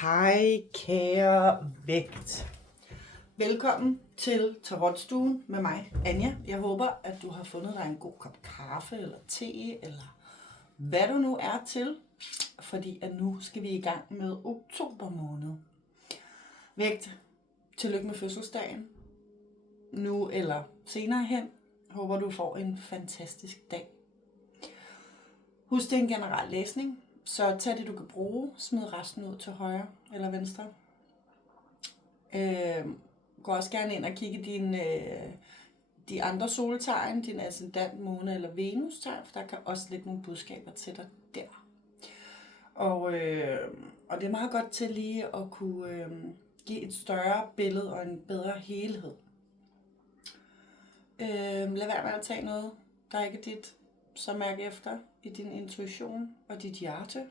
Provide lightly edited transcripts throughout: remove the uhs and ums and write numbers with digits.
Hej kære vægt. Velkommen til Tarotstuen med mig, Anja. Jeg håber, at du har fundet dig en god kop kaffe eller te, eller hvad du nu er til, fordi at nu skal vi i gang med oktober måned. Vægt, tillykke med fødselsdagen. Nu eller senere hen. Håber du får en fantastisk dag. Husk, det er en generel læsning. Så tag det, du kan bruge. Smid resten ud til højre eller venstre. Gå også gerne ind og kigge de andre soltegn, din ascendant, måne eller Venus-tegn, for der kan også ligge nogle budskaber til dig der. Og det er meget godt til lige at kunne give et større billede og en bedre helhed. Lad være med at tage noget, der ikke er dit, så mærk efter i din intuition og dit hjerte.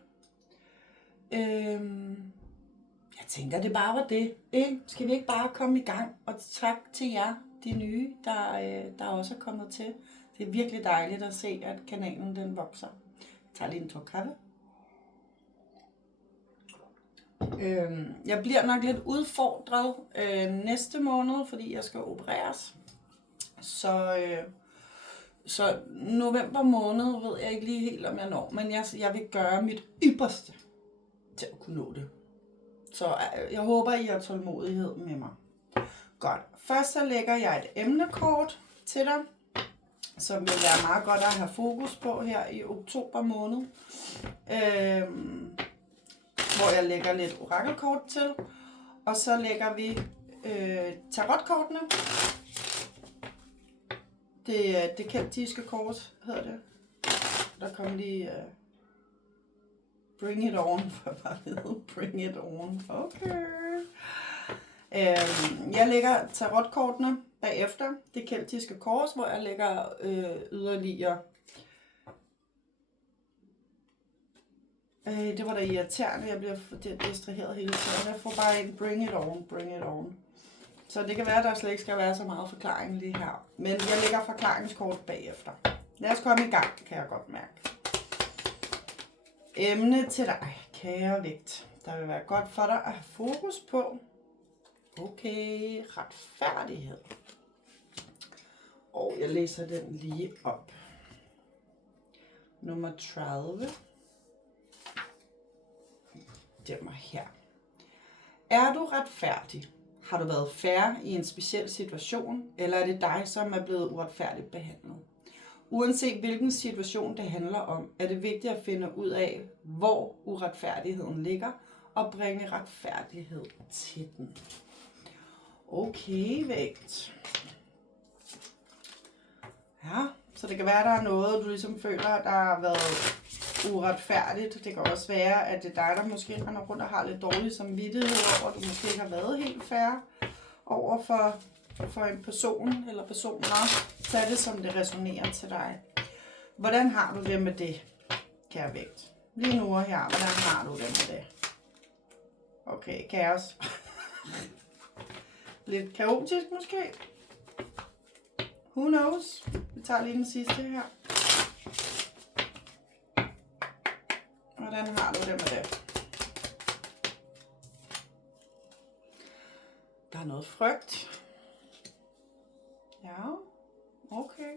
Jeg tænker, det bare var det. Ikke? Skal vi ikke bare komme i gang? Og tak til jer, de nye, der også er kommet til. Det er virkelig dejligt at se, at kanalen den vokser. Jeg tager lige en tår kaffe. Jeg bliver nok lidt udfordret næste måned, fordi jeg skal opereres. Så november måned ved jeg ikke lige helt, om jeg når. Men jeg vil gøre mit ypperste til at kunne nå det. Så jeg håber, I har tålmodighed med mig. Godt. Først så lægger jeg et emnekort til dig, som vil være meget godt at have fokus på her i oktober måned. Hvor jeg lægger lidt orakelkort til. Og så lægger vi tarotkortene. Det keltiske kort hedder det. Der kom lige bring it on, for at bare vide. Bring it on. Okay. Jeg lægger tarotkortene bagefter. Det keltiske kors, hvor jeg lægger yderligere. Det var da irriterende. Jeg bliver distraheret hele tiden. Jeg får bare en bring it on, bring it on. Så det kan være, at der slet ikke skal være så meget forklaring lige her. Men jeg lægger forklaringskort bagefter. Lad os komme i gang, kan jeg godt mærke. Emne til dig, kære vægt. Der vil være godt for dig at have fokus på. Okay, retfærdighed. Og jeg læser den lige op. Nummer 30. Det var her. Er du retfærdig? Har du været fair i en speciel situation, eller er det dig, som er blevet uretfærdigt behandlet? Uanset hvilken situation det handler om, er det vigtigt at finde ud af, hvor uretfærdigheden ligger, og bringe retfærdighed til den. Okay, vægt. Ja, så det kan være, at der er noget, du ligesom føler, der har været uretfærdigt. Det kan også være, at det er dig, der måske render rundt og har lidt dårlig samvittighed over, at du måske ikke har været helt fair over for en person eller personer. Tag det, som det resonerer til dig. Hvordan har du det med det, kære vægt? Lige nu her, hvordan har du det med det? Okay, kaos. Lidt kaotisk måske. Who knows? Vi tager lige den sidste her. Hvordan har du det med det? Der er noget frygt. Ja, okay.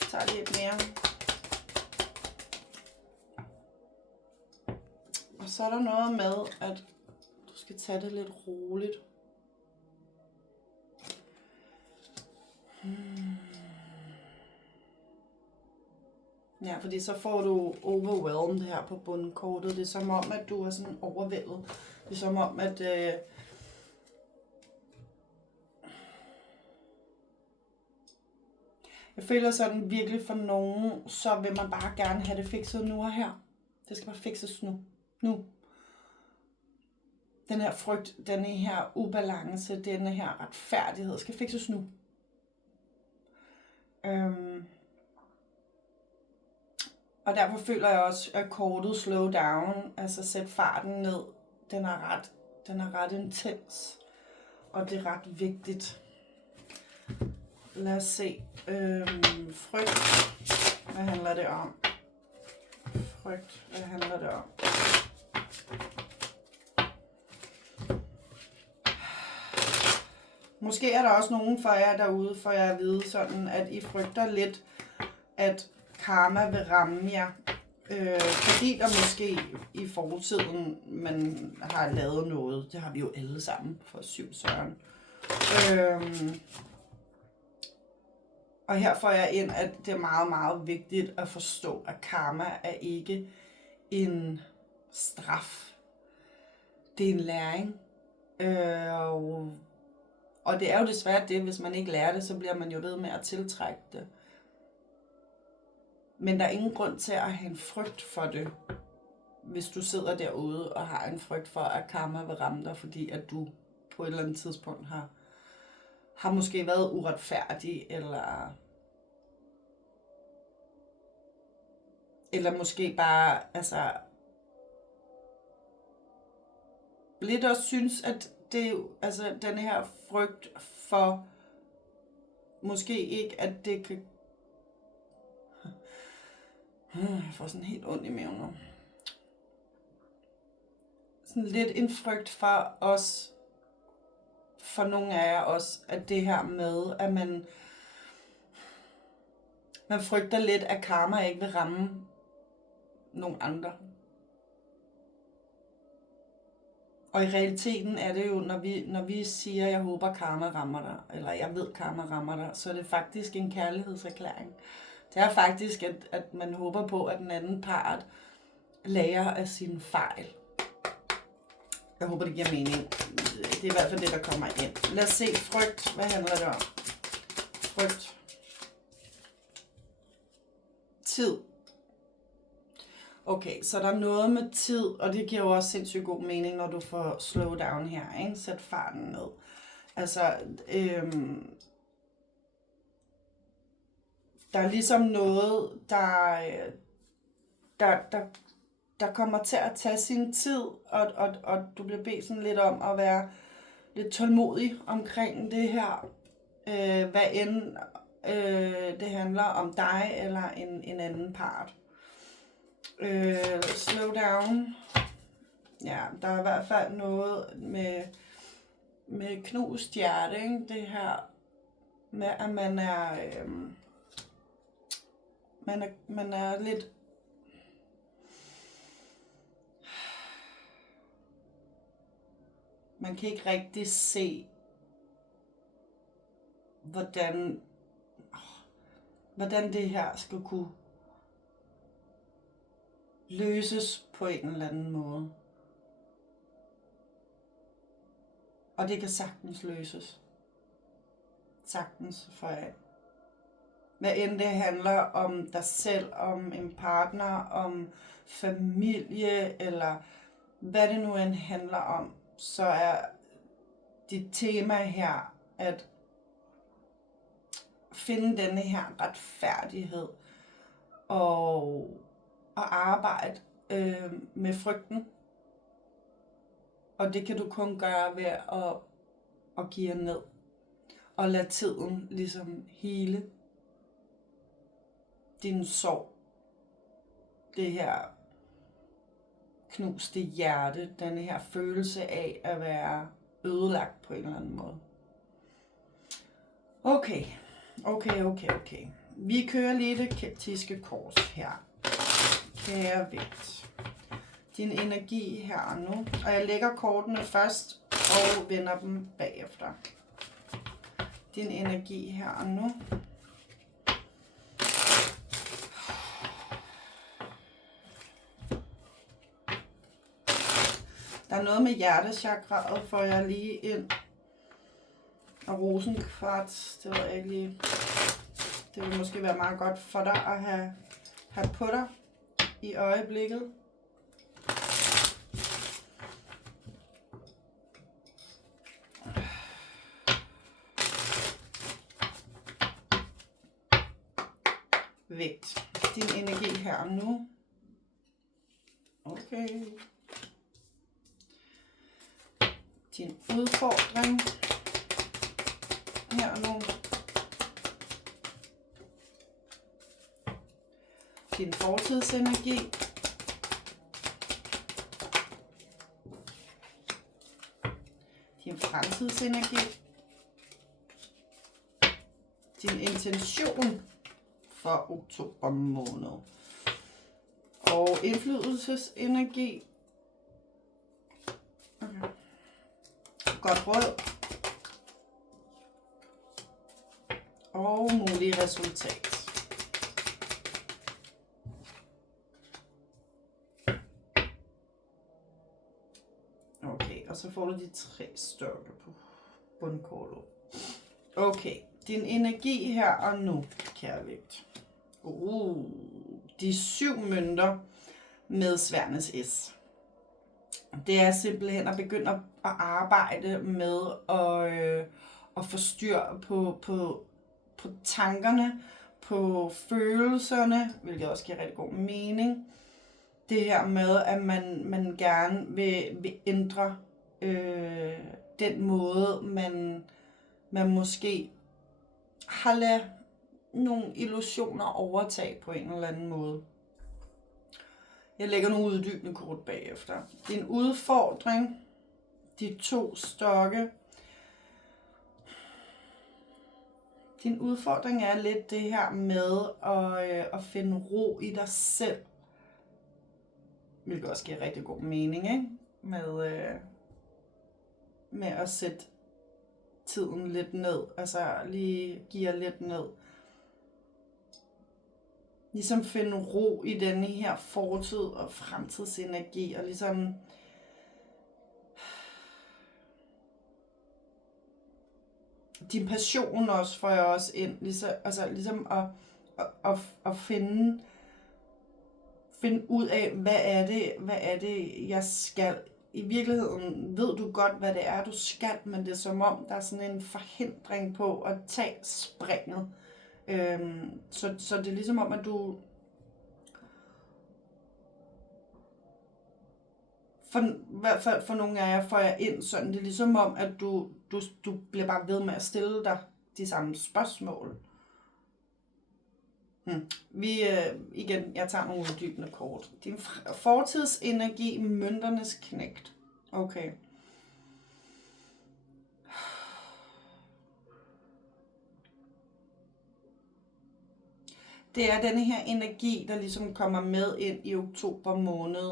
Jeg tager lige et mere. Og så er der noget med, at du skal tage det lidt roligt. Ja, fordi så får du overwhelmed her på bundkortet. Det er som om, at du er sådan overvældet. Det er som om, at jeg føler sådan virkelig for nogen, så vil man bare gerne have det fikset nu og her. Det skal bare fikses nu. Nu. Den her frygt, denne her ubalance, denne her retfærdighed skal fikses nu. Og derfor føler jeg også, at kortet slow down, altså sæt farten ned, den er ret intens, og det er ret vigtigt. Lad os se. Frygt, hvad handler det om? Frygt, hvad handler det om? Måske er der også nogen for jer derude, for jer at vide sådan, at I frygter lidt, at karma vil ramme jer. Fordi der måske i fortiden, man har lavet noget. Det har vi jo alle sammen for syv søren. Og her får jeg ind, at det er meget, meget vigtigt at forstå, at karma er ikke en straf. Det er en læring. Og det er jo desværre det, hvis man ikke lærer det, så bliver man jo ved med at tiltrække det. Men der er ingen grund til at have en frygt for det, hvis du sidder derude og har en frygt for, at karma vil ramme dig, fordi at du på et eller andet tidspunkt har måske været uretfærdig, eller måske bare lidt også synes, at det, den her frygt for måske ikke, at det kan... Jeg får sådan helt ondt i maven nu. Sådan lidt en frygt for os, for nogle af jer også, at det her med, at man frygter lidt, at karma ikke vil ramme nogle andre. Og i realiteten er det jo, når vi siger, jeg håber karma rammer dig, eller jeg ved karma rammer dig, så er det faktisk en kærlighedserklæring. Det er faktisk, at man håber på, at den anden part lærer af sine fejl. Jeg håber, det giver mening. Det er i hvert fald det, der kommer ind. Lad os se frygt. Hvad handler det om? Frygt. Tid. Okay, så der er noget med tid, og det giver jo også sindssygt god mening, når du får slow down her, ikke? Sæt farten ned. Der er ligesom noget, der kommer til at tage sin tid, og du bliver bedt sådan lidt om at være lidt tålmodig omkring det her, hvad end det handler om dig eller en anden part. Slow down. Ja, der er i hvert fald noget med knust hjerte, ikke? Det her med, at man er lidt... Man kan ikke rigtig se, hvordan det her skal kunne løses på en eller anden måde. Og det kan sagtens løses. Sagtens for jer. Hvad end det handler om dig selv, om en partner, om familie, eller hvad det nu end handler om, så er dit tema her at finde denne her retfærdighed og arbejde med frygten. Og det kan du kun gøre ved at give ned og lade tiden ligesom hele din sorg. Det her knuste hjerte, denne her følelse af at være ødelagt på en eller anden måde. Okay. Vi kører lige det keltiske kors her. Kære vægt. Din energi her og nu. Og jeg lægger kortene først og vender dem bagefter. Din energi her og nu. Der er noget med hjertechakraet, får jeg lige ind. Og rosenkvarts, det ved jeg ikke lige. Det vil måske være meget godt for dig at have på dig i øjeblikket. Vægt. Din energi her og nu. Okay. Din udfordring her og nu. Din fortidsenergi. Din fremtidsenergi. din intention for oktober måned. Og indflydelsesenergi. Okay. Godt råd. Og mulige resultat. Okay, og så får du de 3 stykker på bundkortet. Okay, din energi her og nu, kære vægt. De 7 mønter med sværnes S. Det er simpelthen at begynde at arbejde med at få styr på tankerne, på følelserne, hvilket også giver rigtig god mening. Det her med, at man gerne vil ændre den måde, man måske har ladet nogle illusioner overtage på en eller anden måde. Jeg lægger nogle uddybende kort bagefter. Det er en udfordring. De 2 stokke. Din udfordring er lidt det her med at finde ro i dig selv. Hvilket også giver rigtig god mening, ikke? Med at sætte tiden lidt ned. Altså lige give lidt ned. Ligesom finde ro i denne her fortid og fremtidsenergi. Og ligesom din passion også får jeg også ind. Ligesom at finde ud af, hvad er det, jeg skal. I virkeligheden ved du godt, hvad det er, du skal, men det er som om, der er sådan en forhindring på at tage springet. Så det er ligesom om, at du for nogle af jer får jeg ind sådan, det er ligesom om, at du bliver bare ved med at stille dig de samme spørgsmål. Igen, jeg tager nogle uddybende kort. Din fortidsenergi, mønternes knægt. Okay. Det er denne her energi, der ligesom kommer med ind i oktober måned,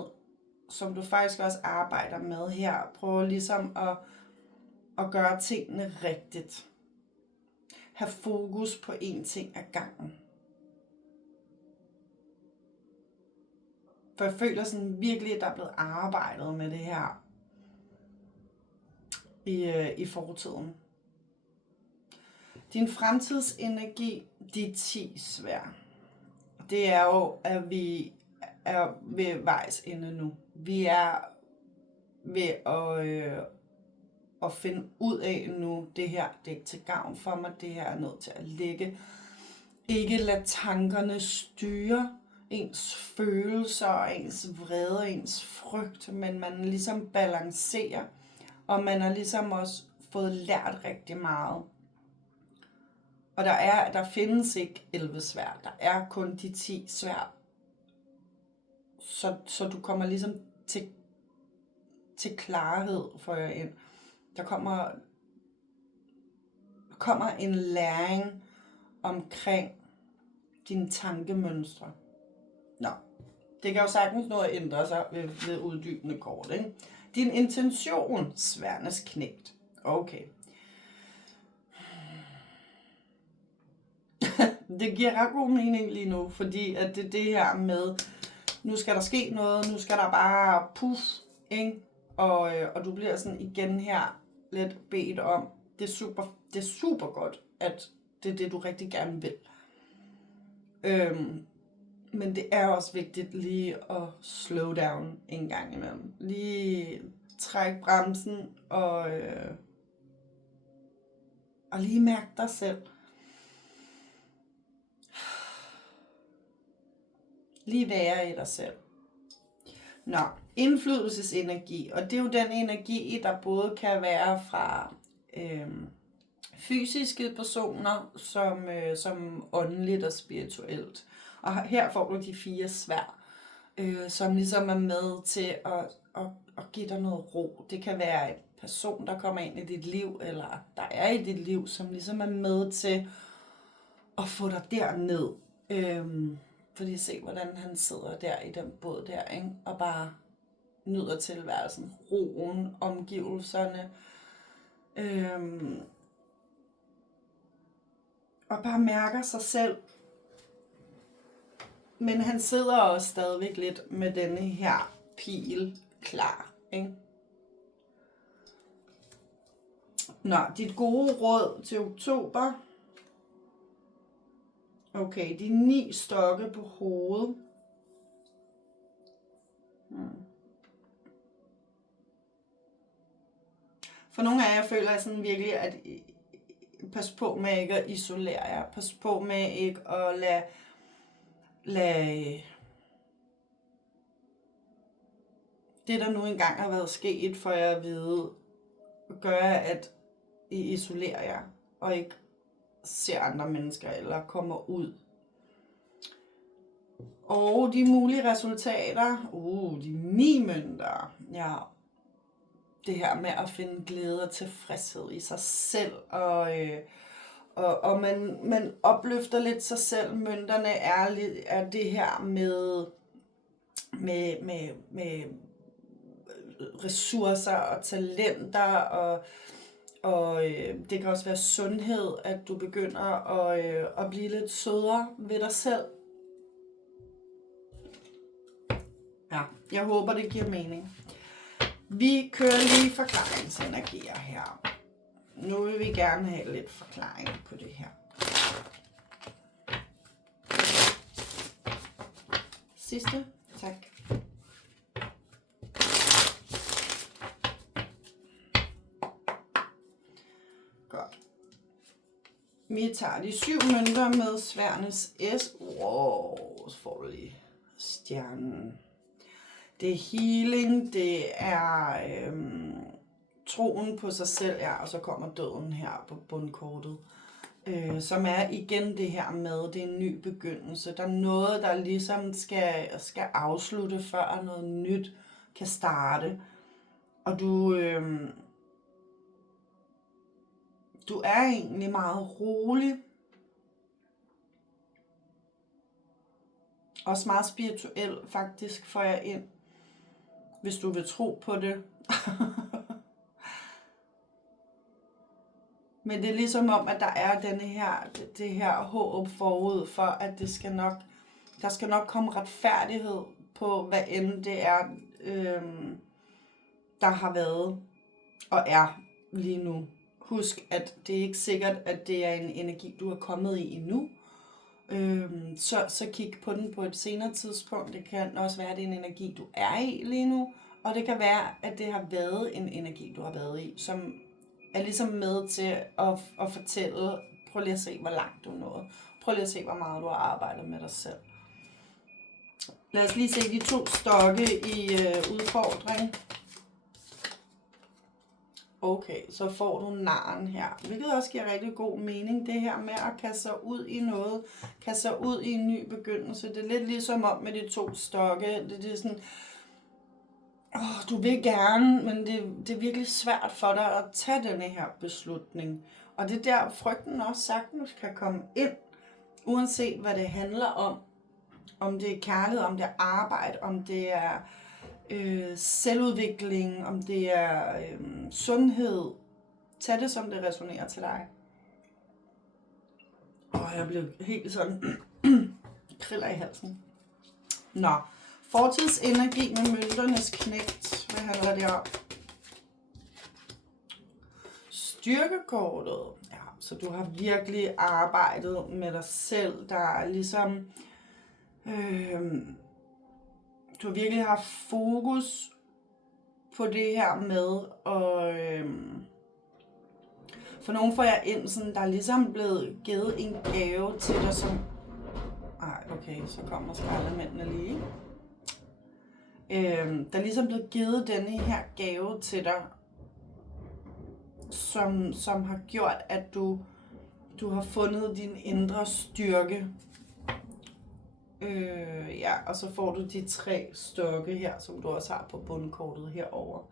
som du faktisk også arbejder med her. Prøv ligesom at gøre tingene rigtigt. Have fokus på én ting ad gangen. For jeg føler sådan virkelig, at der er blevet arbejdet med det her i fortiden. Din fremtidsenergi, de 10 sværd. Det er jo, at vi er ved vejs ende nu. Vi er ved at finde ud af nu, det her det er ikke til gavn for mig, det her er nødt til at ligge. Ikke lade tankerne styre ens følelser, ens vrede, ens frygt, men man ligesom balancerer, og man har ligesom også fået lært rigtig meget. Og der findes ikke 11 sværd, der er kun de 10 sværd. Så du kommer ligesom til klarhed, får jeg ind. Der kommer en læring omkring dine tankemønstre. Nå, det kan jo sagtens nå at ændre sig ved uddybende kort, ikke? Din intention, sværnes knægt. Okay. Det giver ret god mening lige nu, fordi at det er det her med, nu skal der ske noget, nu skal der bare puff, ikke? Og du bliver sådan igen her lidt bedt om, det er super godt, at det er det, du rigtig gerne vil. Men det er også vigtigt lige at slow down en gang imellem. Lige træk bremsen og lige mærke dig selv. Lige være i dig selv. Nå, indflydelsesenergi, og det er jo den energi, der både kan være fra fysiske personer, som åndeligt og spirituelt. Og her får du de 4 sværd, som ligesom er med til at give dig noget ro. Det kan være en person, der kommer ind i dit liv, eller der er i dit liv, som ligesom er med til at få dig derned. Fordi se, hvordan han sidder der i den båd der, ikke? Og bare nyder tilværelsen, roen, omgivelserne. Og bare mærker sig selv. Men han sidder også stadigvæk lidt med denne her pil klar, ikke? Nå, dit gode råd til oktober. Okay, de 9 stokke på hovedet. For nogle af jer føler jeg sådan virkelig, at pas på med ikke at isolere jer. Pas på med ikke at lade det, der nu engang har været sket for jer at vide, gøre, at I isolerer jer og ikke ser andre mennesker eller kommer ud. Og de mulige resultater, de 9 mønter, ja, det her med at finde glæde og tilfredshed i sig selv, og man opløfter lidt sig selv. Mønterne er det her med ressourcer og talenter, og det kan også være sundhed, at du begynder at blive lidt sødere ved dig selv. Ja, jeg håber, det giver mening. Vi kører lige forklaringsenergier her. Nu vil vi gerne have lidt forklaring på det her. Sidste. Tak. Godt. Vi tager de 7 mønter med sværdenes S. Wow, så får du lige stjernen. Det er healing, det er troen på sig selv, ja, og så kommer døden her på bundkortet. Som er igen det her med, det er en ny begyndelse. Der er noget, der ligesom skal afslutte, før noget nyt kan starte. Og du er egentlig meget rolig. Også meget spirituel faktisk, får jeg ind. Hvis du vil tro på det. Men det er ligesom om, at der er det her håb forud for, at der skal nok komme retfærdighed på, hvad end det er, der har været og er lige nu. Husk, at det er ikke sikkert, at det er en energi, du er kommet i endnu. Så kig på den på et senere tidspunkt. Det kan også være, at det er en energi, du er i lige nu. Og det kan være, at det har været en energi, du har været i, som er ligesom med til at fortælle, prøv lige at se, hvor langt du er nået. Prøv lige at se, hvor meget du har arbejdet med dig selv. Lad os lige se de 2 stokke i udfordring. Okay, så får du narren her, hvilket også giver rigtig god mening. Det her med at kaste sig ud i noget, kaste sig ud i en ny begyndelse. Det er lidt ligesom om med de 2 stokke. Det er sådan, du vil gerne, men det er virkelig svært for dig at tage denne her beslutning. Og det er der frygten også sagtens kan komme ind, uanset hvad det handler om. Om det er kærlighed, om det er arbejde, om det er selvudvikling, om det er sundhed. Tag det, som det resonerer til dig. Jeg blev helt sådan kriller i halsen. Nå, fortidsenergi med mønternes knægt. Hvad handler det om? Styrkekortet. Ja, så du har virkelig arbejdet med dig selv. Der er ligesom du har virkelig haft fokus på det her med, og for nogen får jeg ind sådan, der er ligesom blevet givet en gave til dig, som, okay, så kommer skraldemændene lige, der er ligesom blevet givet denne her gave til dig, som har gjort, at du har fundet din indre styrke. Og så får du de 3 stokke her, som du også har på bundkortet herover.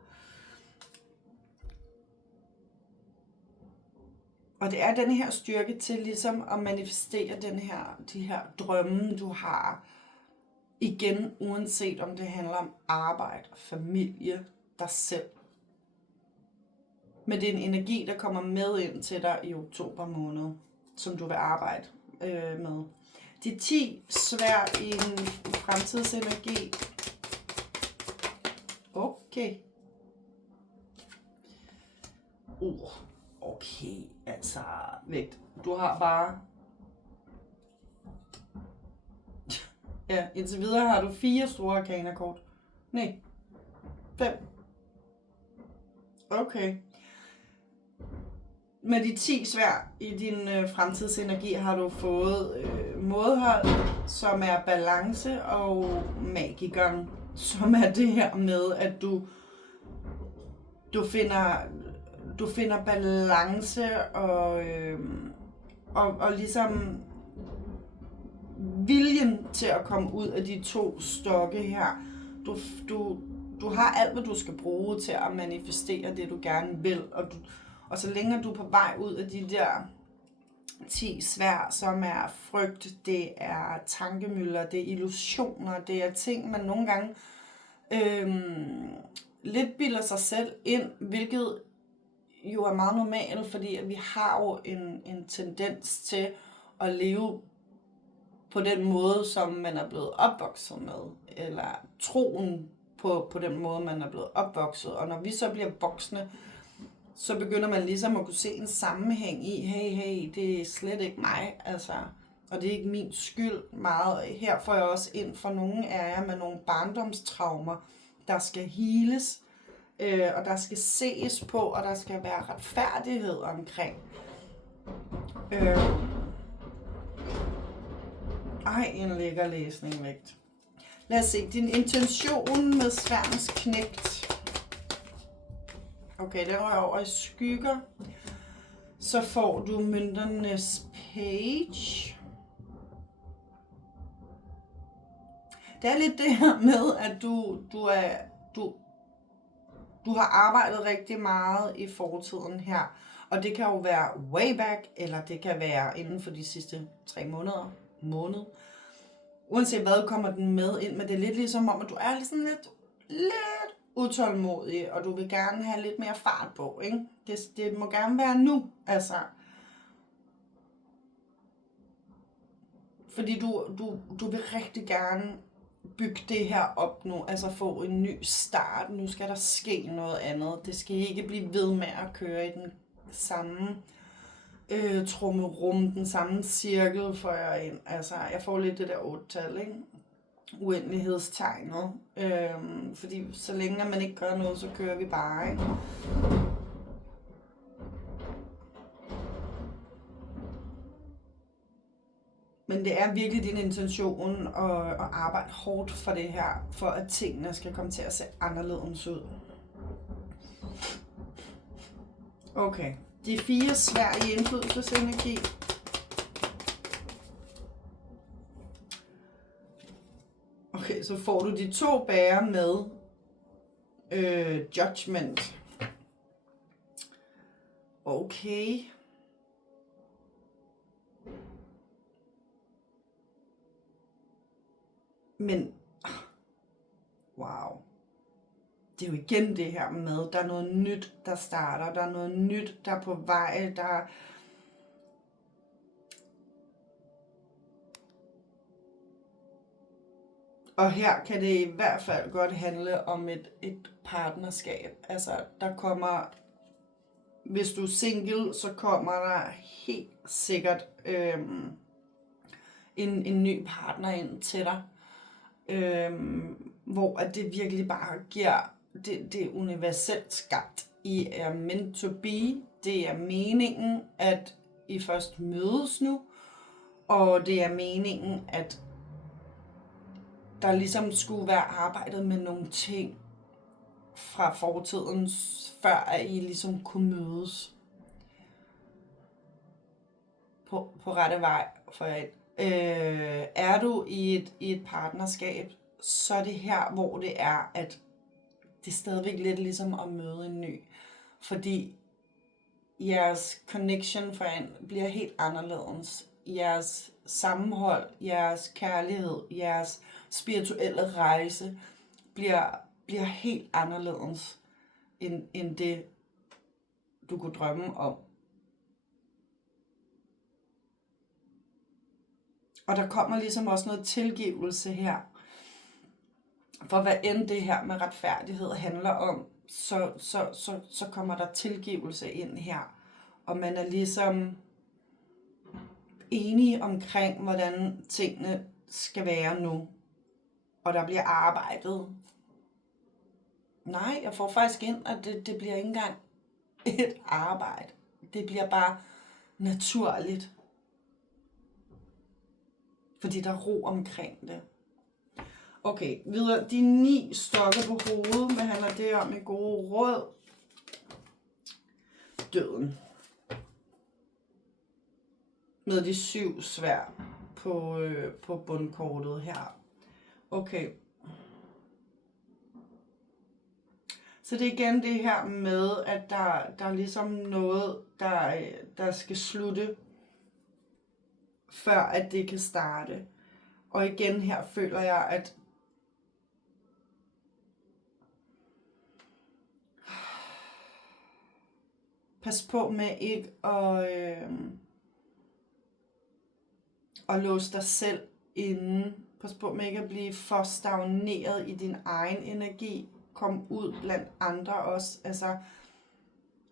Og det er den her styrke til ligesom at manifestere de her drømme, du har. Igen, uanset om det handler om arbejde, familie, dig selv. Men det er en energi, der kommer med ind til dig i oktober måned, som du vil arbejde med. De 10 sværd i en fremtidsenergi. Okay. Okay, altså vægt. Du har bare... Ja, indtil videre har du 4 store arkanakort. Nej, 5. Okay. Med de 10 sværd i din fremtidsenergi har du fået mådehold, som er balance, og magikeren, som er det her med, at du finder balance og ligesom viljen til at komme ud af de 2 stokke her. Du har alt, hvad du skal bruge til at manifestere det, du gerne vil, og så længe du er på vej ud af de der 10 sværd, som er frygt, det er tankemøller, det er illusioner, det er ting, man nogle gange lidt bilder sig selv ind, hvilket jo er meget normalt, fordi vi har jo en tendens til at leve på den måde, som man er blevet opvokset med, eller troen på den måde, man er blevet opvokset. Og når vi så bliver voksne, så begynder man ligesom at kunne se en sammenhæng i, hey, det er slet ikke mig, altså, og det er ikke min skyld meget. Her får jeg også ind for nogle af jer med nogle barndomstraumer, der skal heales, og der skal ses på, og der skal være retfærdighed omkring. En lækker læsning, vægt. Lad os se, din intention med sværens knægt. Okay, den rører over i skygger. Så får du mønternes page. Det er lidt det her med, at du har arbejdet rigtig meget i fortiden her. Og det kan jo være way back, eller det kan være inden for de sidste 3 måned. Uanset hvad, kommer den med ind, men det er lidt ligesom om, at du er sådan lidt utålmodig, og du vil gerne have lidt mere fart på, ikke? Det må gerne være nu, altså. Fordi du vil rigtig gerne bygge det her op nu, altså få en ny start. Nu skal der ske noget andet. Det skal ikke blive ved med at køre i den samme trummerum, den samme cirkel for jer ind. Altså, jeg får lidt det der 8-tal, ikke? Uendelighedstegnet. Fordi så længe man ikke gør noget, så kører vi bare, ikke? Men det er virkelig din intention at arbejde hårdt for det her, for at tingene skal komme til at se anderledes ud. Okay. De 4 sværd i indflydelsesenergi. Okay, så får du de 2 bærer med judgment. Okay. Men, wow. Det er jo igen det her med, der er noget nyt, der starter, der er noget nyt, der er på vej, der... Og her kan det i hvert fald godt handle om et partnerskab. Altså, der kommer, hvis du er single, så kommer der helt sikkert en ny partner ind til dig. Hvor at det virkelig bare giver, det er universelt skabt. I er meant to be. Det er meningen, at I først mødes nu. Og det er meningen, at der ligesom skulle være arbejdet med nogle ting fra fortiden, før at I ligesom kunne mødes på rette vej for jer. Er du i et partnerskab, så er det her, hvor det er, at det er stadigvæk lidt ligesom at møde en ny. Fordi jeres connection for en bliver helt anderledes. Jeres sammenhold, jeres kærlighed, jeres spirituelle rejse bliver helt anderledes end det, du kunne drømme om. Og der kommer ligesom også noget tilgivelse her. For hvad end det her med retfærdighed handler om, så kommer der tilgivelse ind her. Og man er ligesom enige omkring, hvordan tingene skal være nu. Og der bliver arbejdet. Nej, jeg får faktisk ind, at det bliver ikke engang et arbejde. Det bliver bare naturligt. Fordi der er ro omkring det. Okay, videre. De 9 stokke på hovedet. Hvad handler det om i gode råd? Døden. Med de 7 sværd på bundkortet her. Okay. Så det er igen det her med, at der er ligesom noget, der skal slutte, før at det kan starte. Og igen her føler jeg, at pas på med ikke at låse dig selv inde. Pas på med ikke at blive for stagneret i din egen energi. Kom ud blandt andre også. Altså,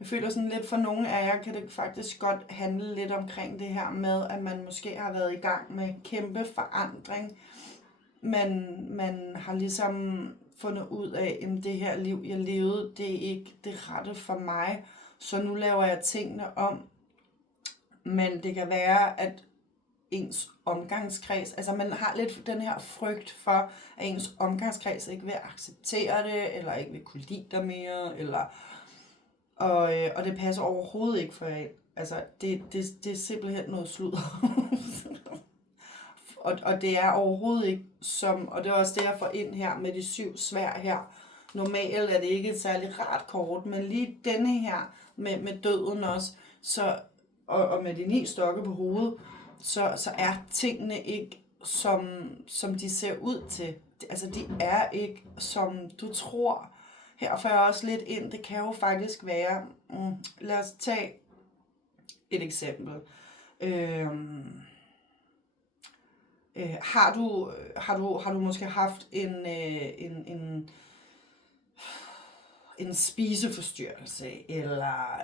jeg føler sådan lidt, for nogle af jer kan det faktisk godt handle lidt omkring det her med, at man måske har været i gang med kæmpe forandring. Man har ligesom fundet ud af, at det her liv, jeg levede, det er ikke det rette for mig. Så nu laver jeg tingene om. Men det kan være, at ens omgangskreds, altså man har lidt den her frygt for, at ens omgangskreds ikke vil acceptere det, eller ikke vil kunne lide dig mere, eller, og det passer overhovedet ikke for jer. Altså det er simpelthen noget sludder. og det er overhovedet ikke som, og det er også det, jeg får ind her med de 7 sværd her. Normalt er det ikke et særligt rart kort, men lige denne her med døden også, så, og med de 9 stokke på hovedet, så er tingene ikke, som de ser ud til. Altså, de er ikke, som du tror. Her får jeg også lidt ind, det kan jo faktisk være, lad os tage et eksempel. Har du måske haft en spiseforstyrrelse, eller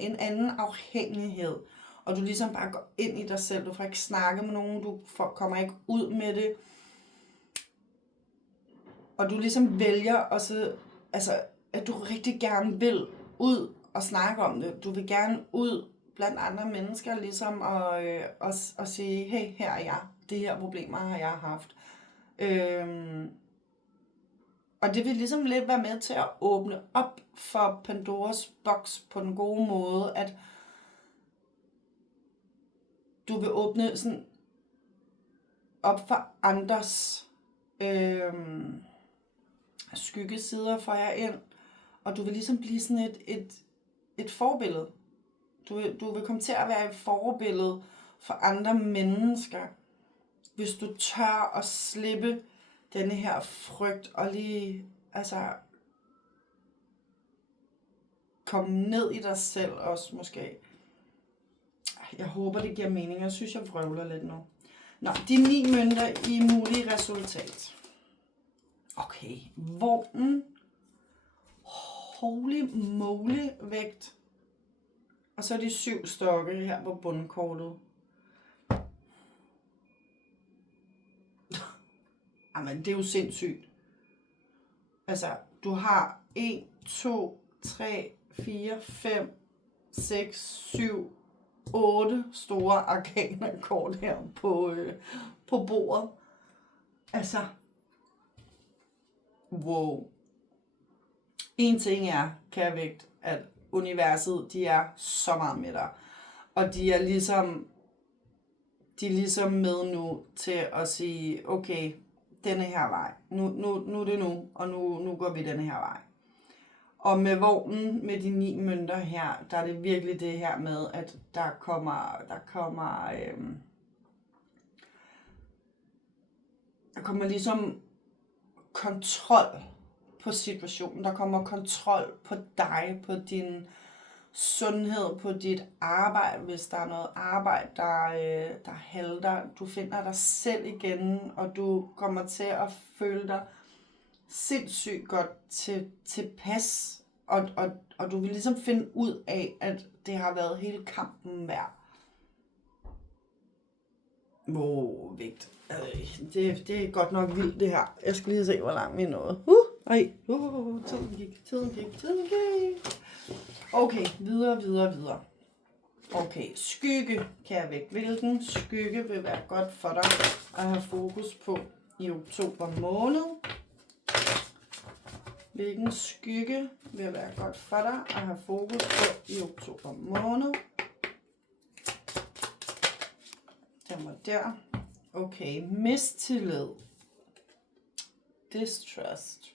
en anden afhængighed, og du ligesom bare går ind i dig selv, du får ikke snakke med nogen, du kommer ikke ud med det, og du ligesom vælger også, altså, at du rigtig gerne vil ud og snakke om det, du vil gerne ud blandt andre mennesker, ligesom og sige, hey, her er jeg, de her problemer har jeg haft. Og det vil ligesom lidt være med til at åbne op for Pandoras boks på den gode måde, at du vil åbne sådan op for andres skyggesider for jer ind, og du vil ligesom blive sådan et forbillede. Du vil komme til at være et forbillede for andre mennesker, hvis du tør at slippe denne her frygt og lige, altså, komme ned i dig selv også måske. Jeg håber, det giver mening. Jeg synes, jeg vrøvler lidt nu. Nå, de 9 mønter i mulige resultat. Okay, vognen. Holy moly vægt. Og så de 7 stokke her på bundkortet. Jamen, det er jo sindssygt. Altså, du har 1, 2, 3, 4, 5, 6, 7, 8 store arkanerkort her på bordet. Altså, wow. En ting er, kære vægt, at universet, de er så meget med dig. Og de er ligesom med nu til at sige, okay, denne her vej. Nu er det nu, og nu går vi denne her vej. Og med vognen med de 9 mønter her, der er det virkelig det her med, at der kommer ligesom kontrol på situationen. Der kommer kontrol på dig, på din sundhed, på dit arbejde, hvis der er noget arbejde, der halter. Du finder dig selv igen, og du kommer til at føle dig sindssygt godt tilpas. Og du vil ligesom finde ud af, at det har været hele kampen værd. Vægt. Det er godt nok vildt det her. Jeg skal lige se, hvor langt vi er nået. Tiden gik. Okay, videre. Okay, skygge kan jeg væk. Hvilken skygge vil være godt for dig at have fokus på i oktober måned? Hvilken skygge vil være godt for dig at have fokus på i oktober måned? Den var der. Okay, mistillid. Distrust.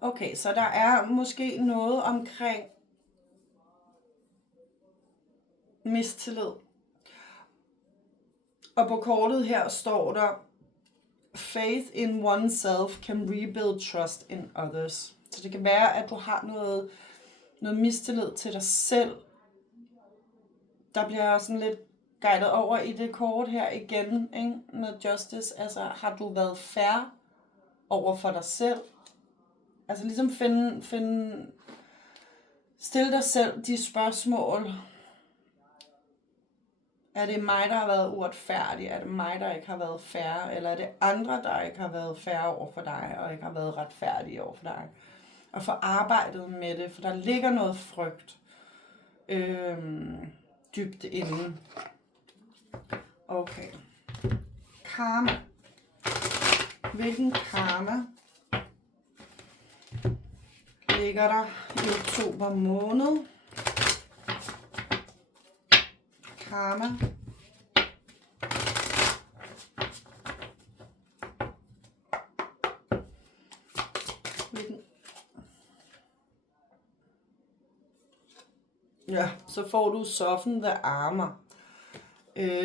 Okay, så der er måske noget omkring mistillid. Og på kortet her står der, faith in oneself can rebuild trust in others. Så det kan være, at du har noget mistillid til dig selv. Der bliver sådan lidt guidet over i det kort her igen, ikke? Med justice. Altså, har du været fair over for dig selv? Altså ligesom stille dig selv de spørgsmål. Er det mig, der har været uretfærdig? Er det mig, der ikke har været fair? Eller er det andre, der ikke har været fair over for dig, og ikke har været retfærdige over for dig? Og få arbejdet med det, for der ligger noget frygt dybt inde. Okay. Karma. Hvilken karma ligger der i oktober måned? Karma. Ja, så får du soften the armor.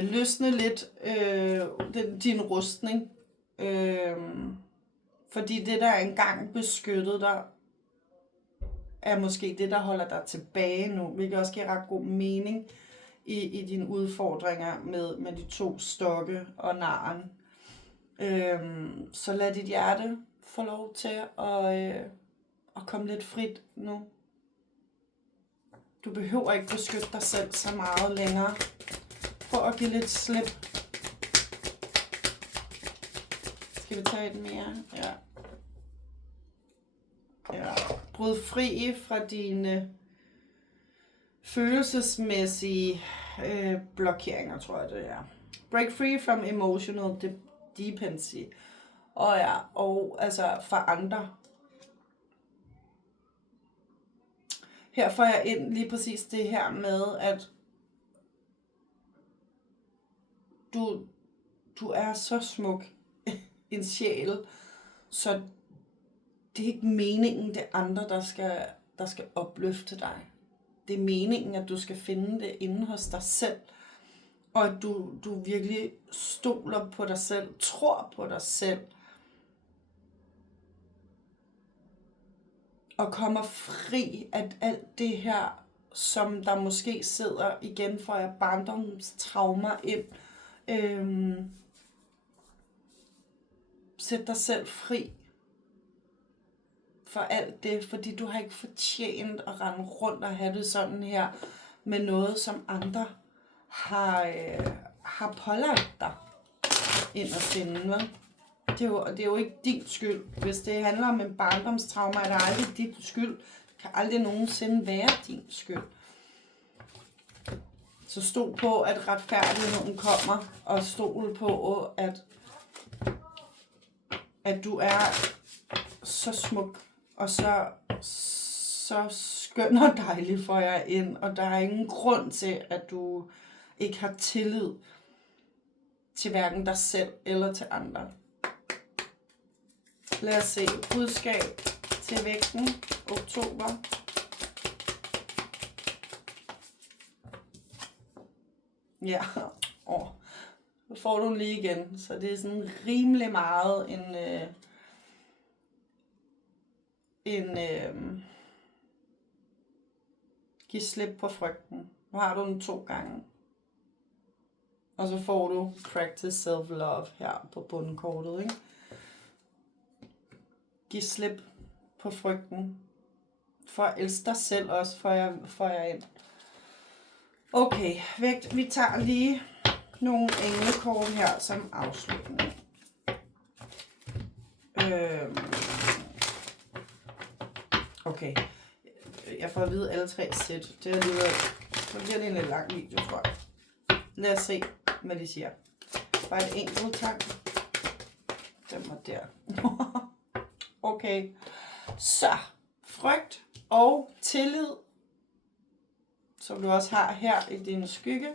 Løsne lidt din rustning. Fordi det, der engang beskyttede dig, er måske det, der holder dig tilbage nu. Hvilket også giver ret god mening i dine udfordringer med de 2 stokke og naren. Så lad dit hjerte få lov til at komme lidt frit nu. Du behøver ikke beskytte dig selv så meget længere. Prøv at give lidt slip. Skal vi tage et mere? Ja. Bryd fri fra dine følelsesmæssige blokeringer, tror jeg det er. Break free from emotional dependency. Og altså for andre. Her får jeg ind lige præcis det her med, at du er så smuk en sjæl, så det er ikke meningen, det er andre, der skal opløfte dig. Det er meningen, at du skal finde det inde hos dig selv, og at du virkelig stoler på dig selv, tror på dig selv, og kommer fri af alt det her, som der måske sidder igen for jer barndomstraumer ind. Sæt dig selv fri for alt det, fordi du har ikke fortjent at rende rundt og have det sådan her med noget, som andre har pålagt dig ind og finde. Det er jo ikke din skyld. Hvis det handler om en barndomstrauma, er det aldrig dit skyld. Det kan aldrig nogensinde være din skyld. Så stol på, at retfærdigheden kommer, og stol på, at du er så smuk, og så skøn og dejlig for jer ind, og der er ingen grund til, at du ikke har tillid til hverken dig selv eller til andre. Lad os se budskab til vægten, oktober. Ja, så får du den lige igen. Så det er sådan rimelig meget giv slip på frygten. Nu har du den 2 gange. Og så får du practice self-love her på bundkortet, ikke? Giv slip på frygten. For at elske dig selv også, for jeg ind. Okay, vægt. Vi tager lige nogle englekort her som afslutning. Okay. Jeg får at vide alle 3 sæt. Det er alligevel, så bliver det en lidt lang video, tror jeg. Lad os se, hvad de siger. Bare et enkelt tang. Den var der. Okay. Så, frygt og tillid, som du også har her i din skygge.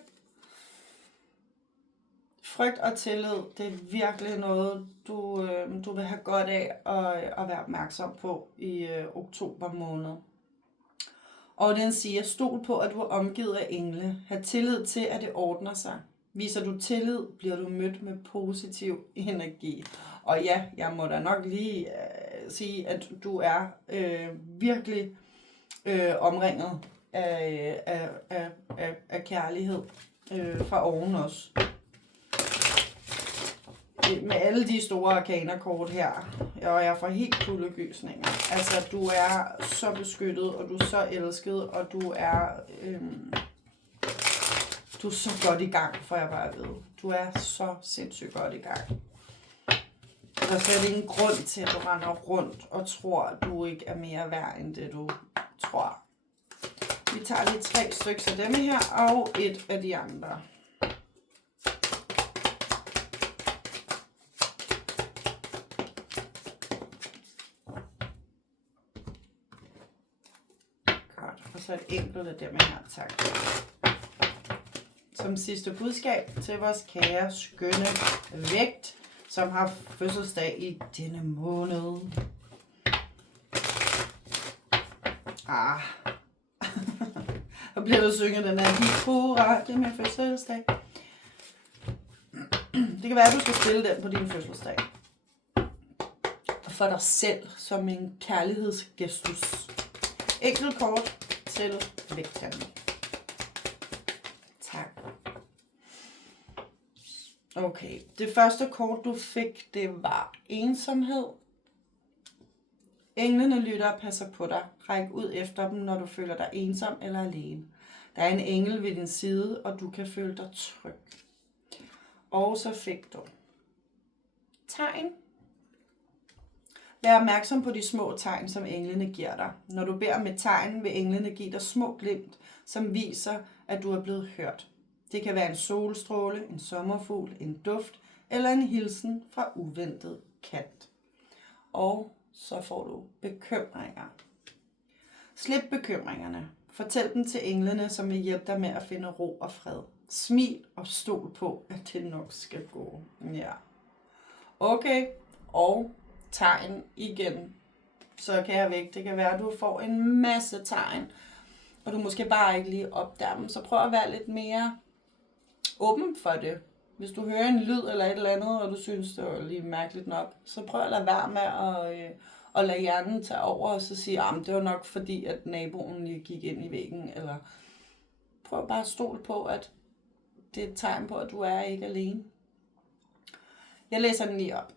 Frygt og tillid, det er virkelig noget, du vil have godt af at være opmærksom på i oktober måned. Og den siger, stol på, at du er omgivet af engle. Ha' tillid til, at det ordner sig. Viser du tillid, bliver du mødt med positiv energi. Og ja, jeg må da nok lige sige, at du er virkelig omringet af kærlighed fra oven også. Med alle de store arkanerkort her, og jeg får helt kuldegysninger. Altså, du er så beskyttet, og du er så elsket, og du er så godt i gang, for jeg bare ved. Du er så sindssygt godt i gang. Der er slet ingen grund til, at du render rundt og tror, at du ikke er mere værd, end det du tror. Vi tager lige 3 stykker af demme her, og et af de andre. Og så et enkelt af dem her, tak. Som sidste budskab til vores kære, skønne vægt, som har fødselsdag i denne måned. Og bliver du synget den her helt hurra, det er min fødselsdag. Det kan være, at du skal spille den på din fødselsdag. For dig selv, som en kærlighedsgestus. Enkelt kort til vægten. Tak. Okay, det første kort du fik, det var ensomhed. Englene lytter og passer på dig. Ræk ud efter dem, når du føler dig ensom eller alene. Der er en engel ved din side, og du kan føle dig tryg. Og så fik du tegn. Vær opmærksom på de små tegn, som englene giver dig. Når du beder med tegn, vil englene give dig små glimt, som viser, at du er blevet hørt. Det kan være en solstråle, en sommerfugl, en duft eller en hilsen fra uventet kant. Og så får du bekymringer. Slip bekymringerne. Fortæl dem til englene, som vil hjælpe dig med at finde ro og fred. Smil og stol på, at det nok skal gå. Ja. Okay, og tegn igen. Så kan jeg væk. Det kan være, at du får en masse tegn, og du måske bare ikke lige opdager dem. Så prøv at være lidt mere åben for det. Hvis du hører en lyd eller et eller andet, og du synes, det var lige mærkeligt nok, så prøv at lade være med at lade hjernen tage over, og så sige, at det var nok fordi, at naboen lige gik ind i væggen. Eller prøv bare at stole på, at det er et tegn på, at du er ikke alene. Jeg læser den lige op.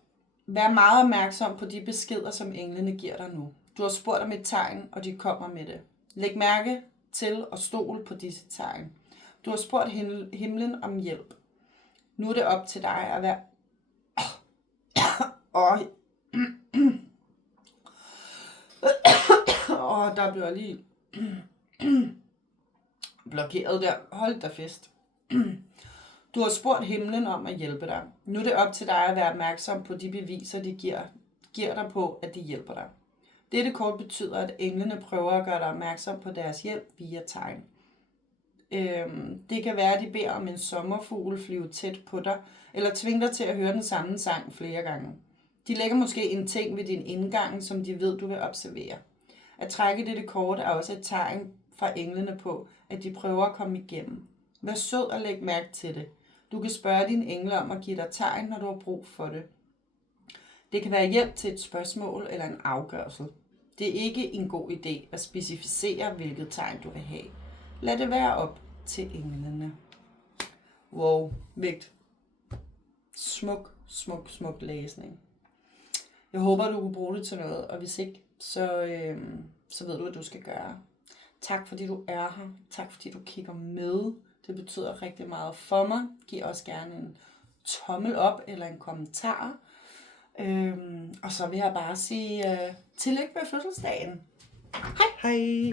Vær meget opmærksom på de beskeder, som englene giver dig nu. Du har spurgt om et tegn, og de kommer med det. Læg mærke til at stole på disse tegn. Du har spurgt himlen om hjælp. Nu er det op til dig at være... Der bliver lige blokeret der. Hold da fest. Du har spurgt himlen om at hjælpe dig. Nu er det op til dig at være opmærksom på de beviser, de giver dig på, at de hjælper dig. Dette kort betyder, at englene prøver at gøre dig opmærksom på deres hjælp via tegn. Det kan være, at de beder om en sommerfugl flyve tæt på dig, eller tvinger dig til at høre den samme sang flere gange. De lægger måske en ting ved din indgang, som de ved, du vil observere. At trække dette kort er også et tegn fra englene på, at de prøver at komme igennem. Vær sød og læg mærke til det. Du kan spørge dine engle om at give dig tegn, når du har brug for det. Det kan være hjælp til et spørgsmål eller en afgørelse. Det er ikke en god idé at specificere, hvilket tegn du vil have. Lad det være op til englene. Wow, vægt. Smuk læsning. Jeg håber, du kunne bruge det til noget, og hvis ikke, så ved du, hvad du skal gøre. Tak fordi du er her. Tak fordi du kigger med. Det betyder rigtig meget for mig. Giv også gerne en tommel op eller en kommentar. Og så vil jeg bare sige tillykke med fødselsdagen. Hej hej!